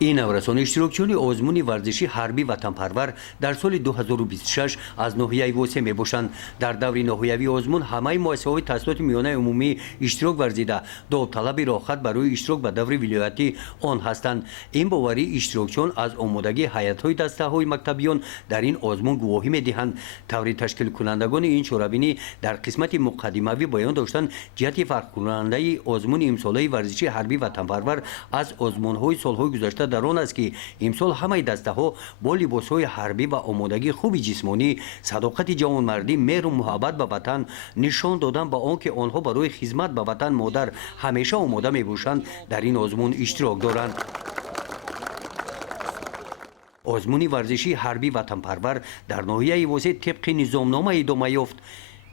این نورسان اشتراکچیان آزمون ورزشی حربی وطنپرور در سال 2026 از ناحیه واسه می باشند. در دور نهاییوی آزمون همه مؤسسه‌های تحصیلات میانه عمومی اشتراک ورزیده داوطلب راحت برای اشتراک به دوره ولایتی آن هستند. این باوری اشتراکچیان از آمادگی هیئت‌های دسته‌های مکتبیان در این آزمون گواهی می‌دهند. طور تشکیل کنندگان این شورابینی در قسمت مقدمه‌ای بیان داشتند جهت فرق کننده آزمون امساله ورزشی حربی وطنپرور از آزمون‌های سال‌های گذشته در آن است که امسال همه دسته‌ها با لباس‌های حربی و آمادگی خوب جسمانی، صداقت جوانمردی، مهر و محبت به وطن نشان دادن با آنکه آنها برای خدمت به وطن مادر همیشه آماده می‌باشند در این آزمون اشتراک دارند. آزمون ورزشی حربی وطنپرور در ناحیه واسه طبق نظامنامه ادامه یافت.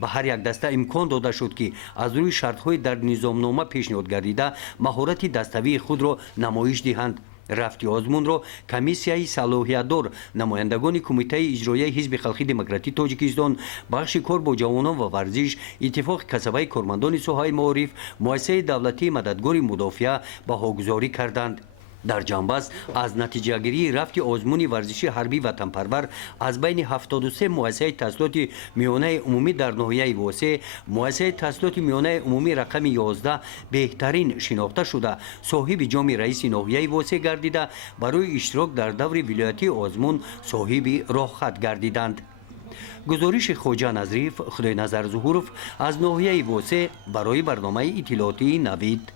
به هر یک دسته امکان داده شد که از روی شرط‌های در نظامنامه پیشنهاد گردیده مهارت دستوی خود را نمایش دهند. رفتی آزمون را کمیسیای صلاحیت‌دار نمایندگان کمیته اجرایی حزب خلقی دموکراتیک تاجیکستان، بخش کار با جوانان و ورزش، اتفاق کسبه کارمندان ساحه معارف، مؤسسه دولتی مددگار مدافع بهاگذاری کردند. در جنبش از نتیجه گیری رفت آزمون ورزشی حربی وطنپرور از بین 73 مؤسسه تحصیلات میانه عمومی در ناحیه واسه مؤسسه تحصیلات میانه عمومی رقم 11 بهترین شناخته شده صاحب جام رئیس ناحیه واسه گردیده برای اشتراک در دور ولایتی آزمون صاحب راحت گردیدند. گزارش خواجه نظریف خدای نظر ظهورов از ناحیه واسه برای برنامه اطلاعاتی نوید.